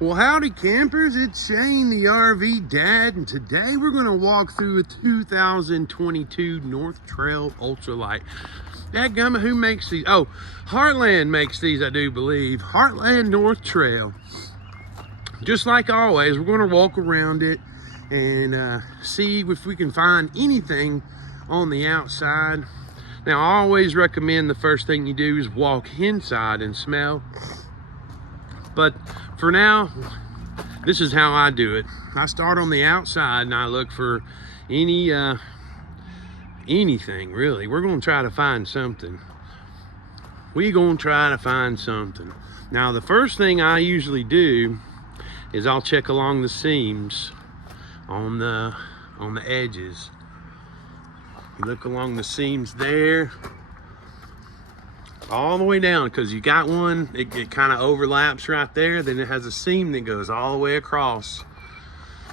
Well, howdy campers, it's Shane the RV Dad, and today we're going to walk through a 2022 North Trail Ultralight. Dadgummit, who makes these? Oh, Heartland makes these, I do believe. Heartland North Trail. Just like always, we're going to walk around it and see if we can find anything on the outside. Now, I always recommend the first thing you do is walk inside and smell. But for now, this is how I do it. I start on the outside and I look for anything really. We're gonna try to find something. Now, the first thing I usually do is I'll check along the seams on the edges. You look along the seams there, all the way down, because you got one, it kind of overlaps right there, then it has a seam that goes all the way across,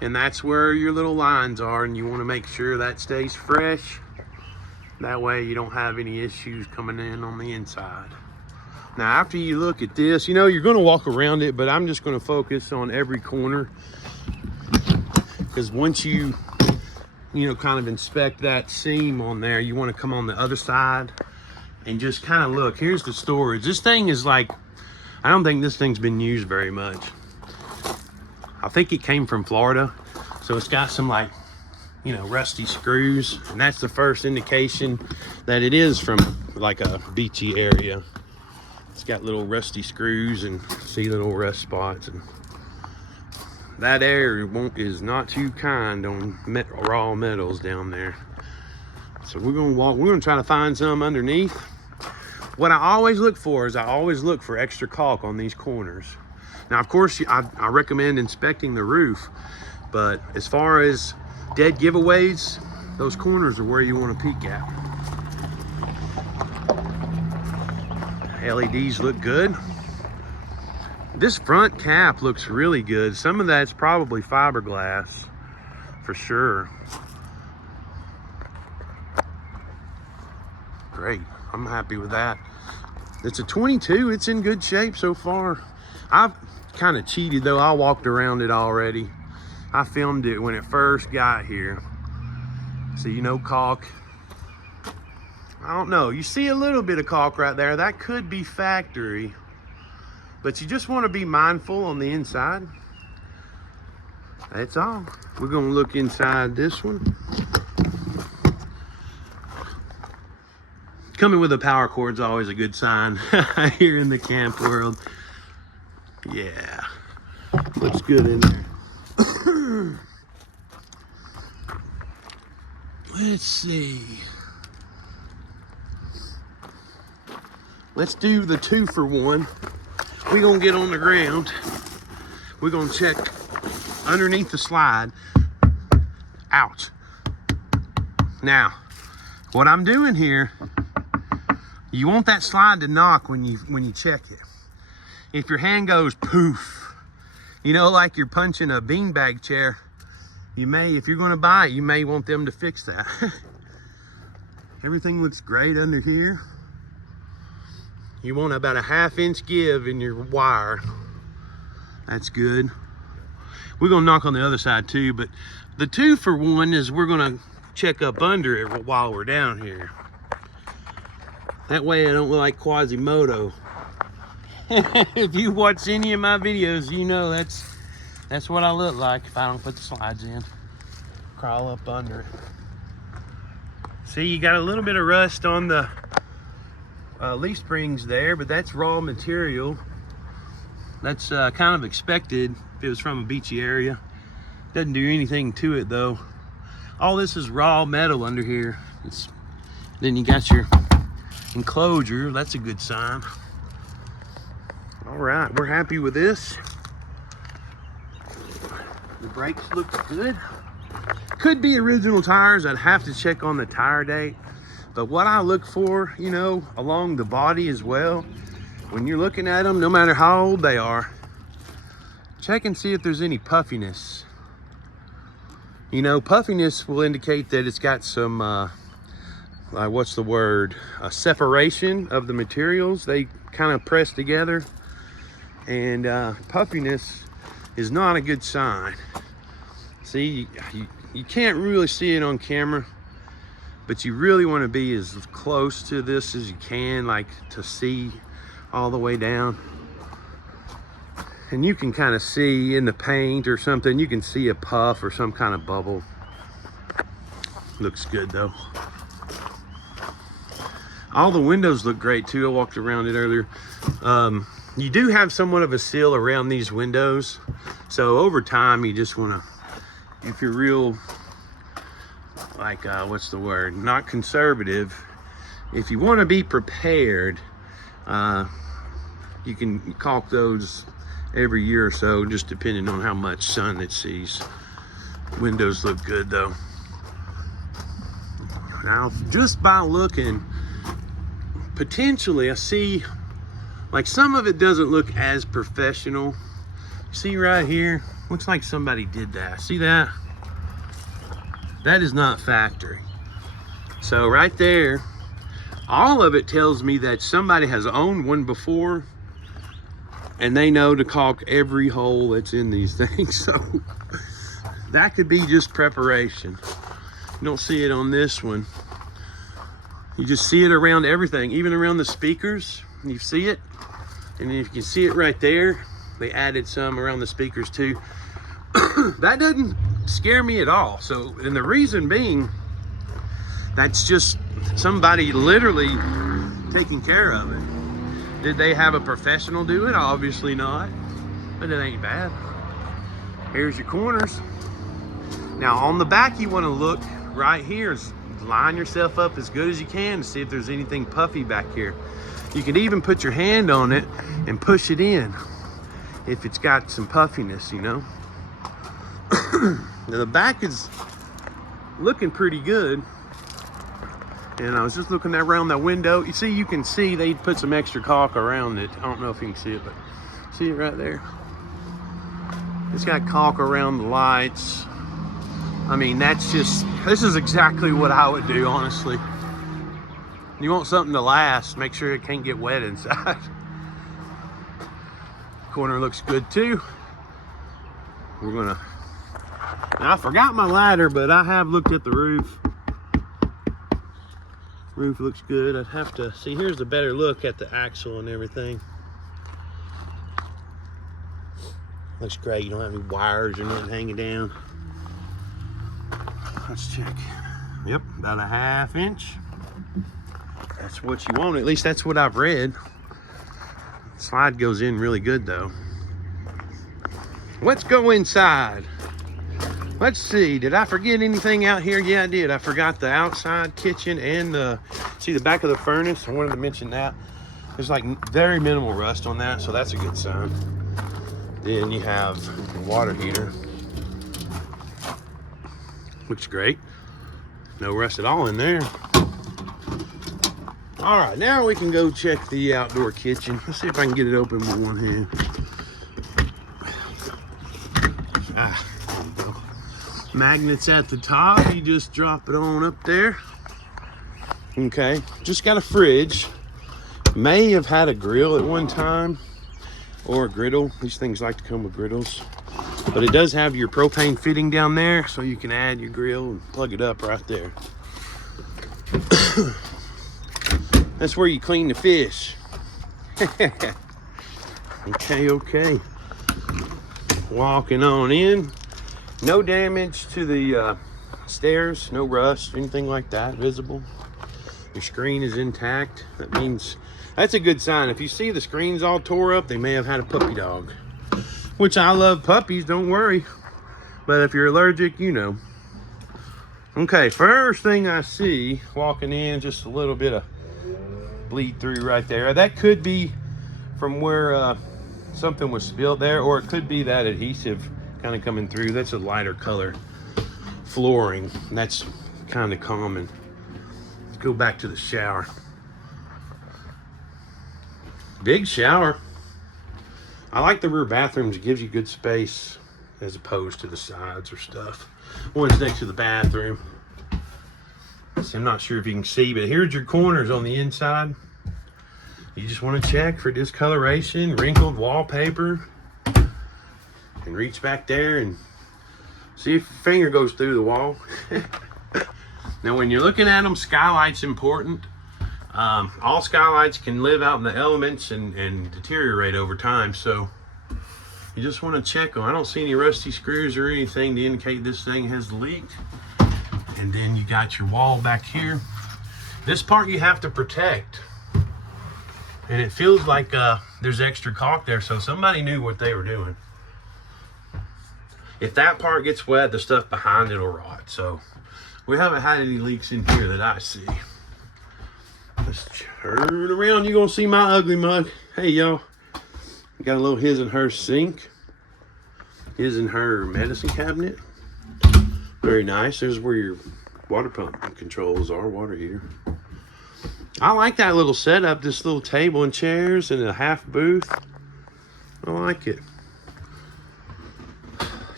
and that's where your little lines are, and you want to make sure that stays fresh. That way you don't have any issues coming in on the inside. Now, after you look at this, you know, you're going to walk around it, but I'm just going to focus on every corner, because once you know, kind of inspect that seam on there, you want to come on the other side and just kind of look. Here's the storage. This thing is like, I don't think this thing's been used very much. I think it came from Florida, so it's got some, like, you know, rusty screws, and that's the first indication that it is from like a beachy area. It's got little rusty screws and see little rust spots, and that air is not too kind on raw metals down there. So we're gonna try to find some underneath. What I always look for is extra caulk on these corners. Now, of course, I recommend inspecting the roof, but as far as dead giveaways, those corners are where you want to peek at. LEDs look good. This front cap looks really good. Some of that's probably fiberglass for sure. Great, I'm happy with that. It's a 22, it's in good shape so far. I've kind of cheated though, I walked around it already. I filmed it when it first got here. So, you know, caulk. I don't know, you see a little bit of caulk right there. That could be factory, but you just want to be mindful on the inside. That's all. We're gonna look inside this one. Coming with a power cord is always a good sign here in the camp world. Yeah, looks good in there. Let's see. Let's do the 2-for-1. We're gonna get on the ground. We're gonna check underneath the slide. Ouch. Now, what I'm doing here, you want that slide to knock when you check it. If your hand goes poof, you know, like you're punching a beanbag chair, you may, if you're gonna buy it, you may want them to fix that. Everything looks great under here. You want about a 1/2 inch give in your wire. That's good. We're gonna knock on the other side too, but the 2-for-1 is we're gonna check up under it while we're down here. That way I don't look like Quasimodo. If you watch any of my videos, you know that's what I look like if I don't put the slides in. Crawl up under it. See, you got a little bit of rust on the leaf springs there, but that's raw material. That's kind of expected if it was from a beachy area. Doesn't do anything to it though. All this is raw metal under here. Then you got your enclosure. That's a good sign. All right, we're happy with this. The brakes look good. Could be original tires. I'd have to check on the tire date. But what I look for, you know, along the body as well, when you're looking at them, no matter how old they are, check and see if there's any puffiness. You know, puffiness will indicate that it's got some, what's the word? A separation of the materials. They kind of press together. And puffiness is not a good sign. See, you can't really see it on camera, but you really want to be as close to this as you can, like to see all the way down. And you can kind of see in the paint or something, you can see a puff or some kind of bubble. Looks good though. All the windows look great too. I walked around it earlier. You do have somewhat of a seal around these windows. So over time, you just want to, if you're real, like, what's the word? Not conservative. If you want to be prepared, you can caulk those every year or so, just depending on how much sun it sees. Windows look good though. Now, just by looking, potentially I see, like, some of it doesn't look as professional. See right here, looks like somebody did that. See that? That is not factory. So right there, all of it tells me that somebody has owned one before and they know to caulk every hole that's in these things. So that could be just preparation. You don't see it on this one. You just see it around everything, even around the speakers. You see it, and if you can see it right there, they added some around the speakers too. That doesn't scare me at all. So, and the reason being, that's just somebody literally taking care of it. Did they have a professional do it? Obviously not, but it ain't bad. Here's your corners. Now on the back, you want to look right here. Line yourself up as good as you can to see if there's anything puffy back here. You can even put your hand on it and push it in if it's got some puffiness, you know. Now the back is looking pretty good. And I was just looking around that window. You see, you can see they put some extra caulk around it. I don't know if you can see it, but see it right there? It's got caulk around the lights. I mean, this is exactly what I would do, honestly. You want something to last, make sure it can't get wet inside. Corner looks good too. Now I forgot my ladder, but I have looked at the roof. Roof looks good. I'd have to see, here's a better look at the axle and everything. Looks great, you don't have any wires or nothing hanging down. Let's check. Yep, about a 1/2 inch. That's what you want. At least that's what I've read. Slide goes in really good though. Let's go inside. Let's see, did I forget anything out here? Yeah, I did. I forgot the outside kitchen and see the back of the furnace. I wanted to mention that. There's like very minimal rust on that, so that's a good sign. Then you have the water heater. Looks great. No rust at all in there. All right, now we can go check the outdoor kitchen. Let's see if I can get it open with one hand. There we go. Magnets at the top. You just drop it on up there. Okay, just got a fridge. May have had a grill at one time or a griddle. These things like to come with griddles. But it does have your propane fitting down there, so you can add your grill and plug it up right there. That's where you clean the fish. Okay. Walking on in. No damage to the stairs, no rust, anything like that visible. Your screen is intact. That means, that's a good sign. If you see the screen's all tore up, they may have had a puppy dog. Which I love puppies, don't worry. But if you're allergic, you know. Okay, first thing I see walking in, just a little bit of bleed through right there. That could be from where something was spilled there, or it could be that adhesive kind of coming through. That's a lighter color flooring. That's kind of common. Let's go back to the shower. Big shower. I like the rear bathrooms. It gives you good space as opposed to the sides or stuff. One's next to the bathroom. So I'm not sure if you can see, but here's your corners on the inside. You just want to check for discoloration, wrinkled wallpaper. can reach back there and see if your finger goes through the wall. Now, when you're looking at them, skylight's important. All skylights can live out in the elements and deteriorate over time, so you just want to check them. I don't see any rusty screws or anything to indicate this thing has leaked. And then you got your wall back here. This part you have to protect. And it feels like there's extra caulk there, so somebody knew what they were doing. If that part gets wet, the stuff behind it will rot. So we haven't had any leaks in here that I see. Let's turn around. You're gonna see my ugly mug. Hey y'all, got a little his and her sink, his and her medicine cabinet. Very nice. There's where your water pump controls are, water heater. I like that little setup, this little table and chairs and a half booth. I like it.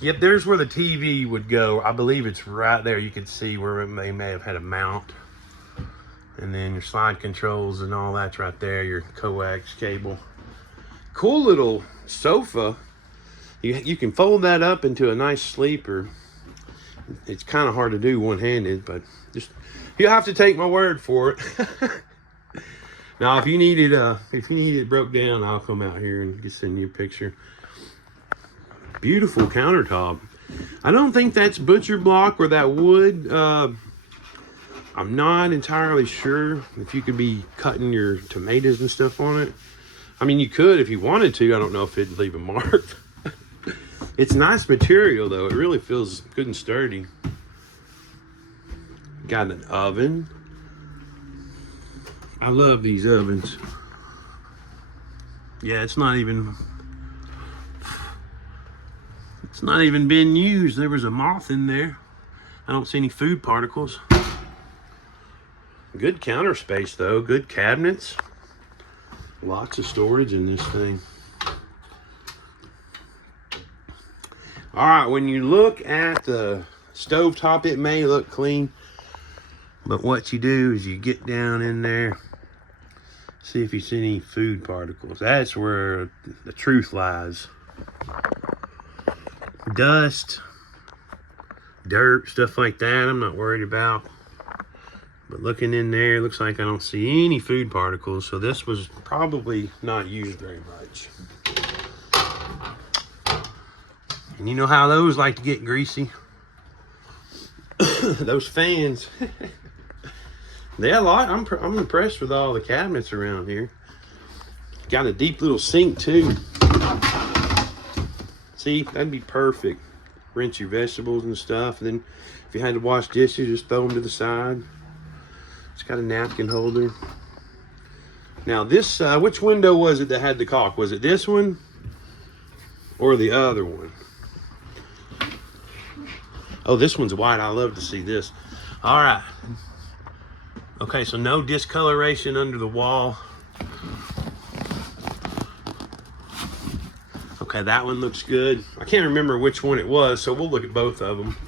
Yep, there's where the TV would go. I believe it's right there. You can see where they may have had a mount. And then your slide controls and all that's right there, your coax cable. Cool little sofa. You can fold that up into a nice sleeper. It's kind of hard to do one-handed, but just you'll have to take my word for it. Now, if you need it broke down, I'll come out here and send you a picture. Beautiful countertop. I don't think that's butcher block or that wood. I'm not entirely sure if you could be cutting your tomatoes and stuff on it. I mean, you could if you wanted to. I don't know if it'd leave a mark. It's nice material though. It really feels good and sturdy. Got an oven. I love these ovens. Yeah, it's not even been used. There was a moth in there. I don't see any food particles. Good counter space though, good cabinets. Lots of storage in this thing. All right, when you look at the stovetop, it may look clean, but what you do is you get down in there, see if you see any food particles. That's where the truth lies. Dust, dirt, stuff like that, I'm not worried about. But looking in there, looks like I don't see any food particles, so this was probably not used very much. And you know how those like to get greasy? Those fans. They a lot. I'm impressed with all the cabinets around here. Got a deep little sink too. See, that'd be perfect. Rinse your vegetables and stuff. And then if you had to wash dishes, just throw them to the side. It's got a napkin holder. Now this, which window was it that had the caulk? Was it this one or the other one? Oh, this one's white. I love to see this. All right. Okay, so no discoloration under the wall. Okay, that one looks good. I can't remember which one it was, so we'll look at both of them.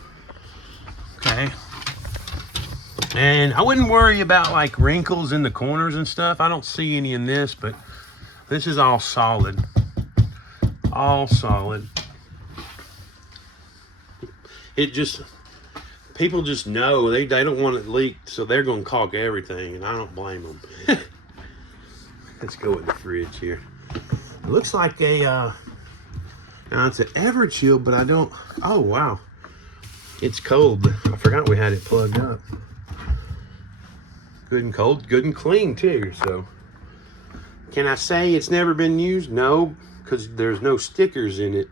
Okay. And I wouldn't worry about like wrinkles in the corners and stuff. I don't see any in this, but this is all solid. All solid. It just, people just know they don't want it leaked, so they're going to caulk everything, and I don't blame them. Let's go in the fridge here. It looks like a, now it's an Everchill, but I don't, oh wow. It's cold. I forgot we had it plugged up. Good and cold, good and clean too, so. Can I say it's never been used? No, because there's no stickers in it.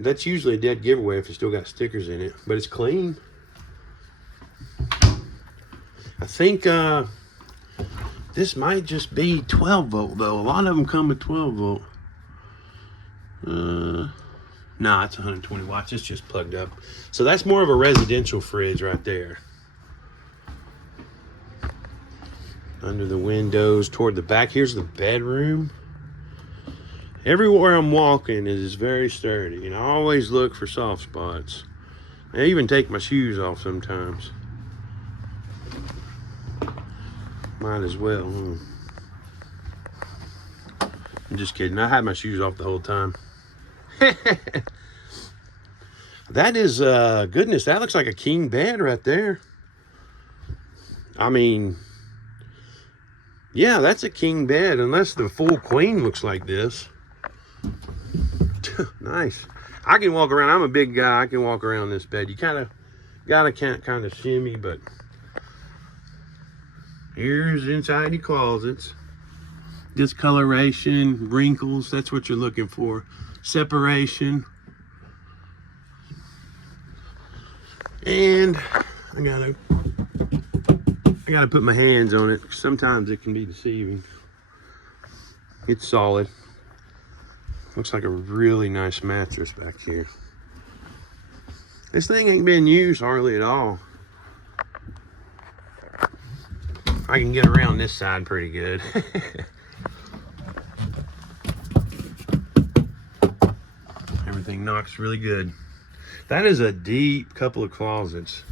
That's usually a dead giveaway if it's still got stickers in it, but it's clean. I think this might just be 12 volt though. A lot of them come with 12 volt. Nah, it's 120 watts. It's just plugged up. So that's more of a residential fridge right there. Under the windows toward the back. Here's the bedroom. Everywhere I'm walking is very sturdy, and I always look for soft spots. I even take my shoes off sometimes. Might as well, huh? I'm just kidding. I had my shoes off the whole time. That is, goodness, that looks like a king bed right there. I mean, yeah, that's a king bed, unless the full queen looks like this. Nice. I can walk around. I'm a big guy. I can walk around this bed. You gotta kind of shimmy, but here's inside your closets. Discoloration, wrinkles, that's what you're looking for. Separation. And I gotta put my hands on it. Sometimes it can be deceiving. It's solid. Looks like a really nice mattress back here. This thing ain't been used hardly at all. I can get around this side pretty good. Everything knocks really good. That is a deep couple of closets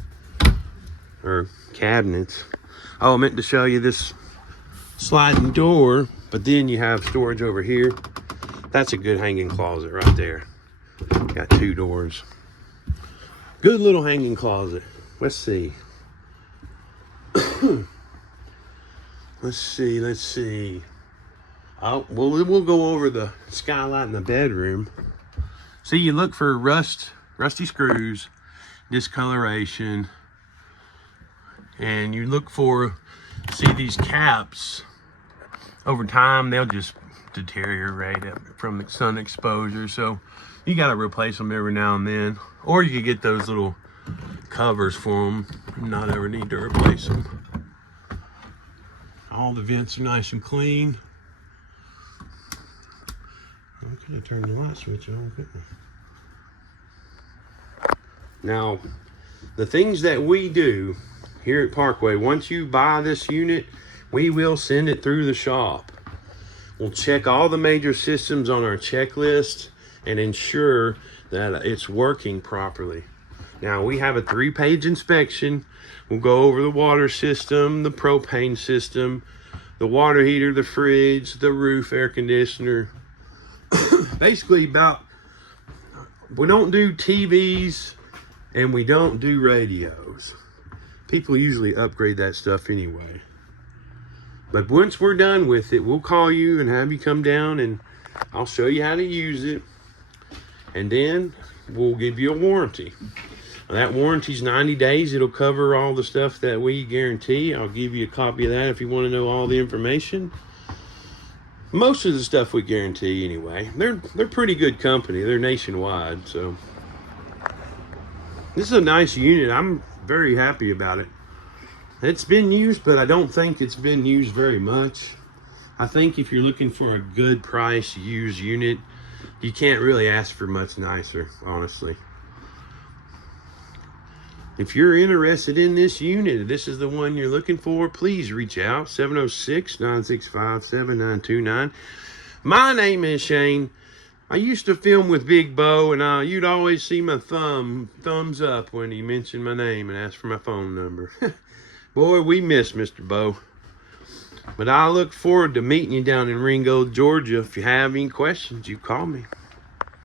or cabinets. Oh, I meant to show you this sliding door, but then you have storage over here. That's a good hanging closet right there. Got 2 doors. Good little hanging closet. Let's see. Let's see. Oh, well, we'll go over the skylight in the bedroom. See, you look for rusty screws, discoloration, and you look for, see these caps, over time, they'll just deteriorate from the sun exposure. So you got to replace them every now and then, or you could get those little covers for them and not ever need to replace them. All the vents are nice and clean. I could have turned the light switch on, couldn't I? Now, the things that we do here at Parkway, once you buy this unit, we will send it through the shop. We'll check all the major systems on our checklist and ensure that it's working properly. Now, we have a 3-page inspection. We'll go over the water system, the propane system, the water heater, the fridge, the roof air conditioner. Basically, we don't do TVs and we don't do radios. People usually upgrade that stuff anyway. But once we're done with it, we'll call you and have you come down and I'll show you how to use it. And then we'll give you a warranty. That warranty's 90 days. It'll cover all the stuff that we guarantee. I'll give you a copy of that if you want to know all the information. Most of the stuff we guarantee anyway. They're pretty good company. They're nationwide, so. This is a nice unit. I'm very happy about it. It's been used, but I don't think it's been used very much. I think if you're looking for a good price used unit, you can't really ask for much nicer, honestly. If you're interested in this unit, this is the one you're looking for, please reach out, 706-965-7929. My name is Shane. I used to film with Big Bo, and you'd always see my thumbs up when he mentioned my name and asked for my phone number. Boy, we miss Mr. Bo. But I look forward to meeting you down in Ringgold, Georgia. If you have any questions, you call me.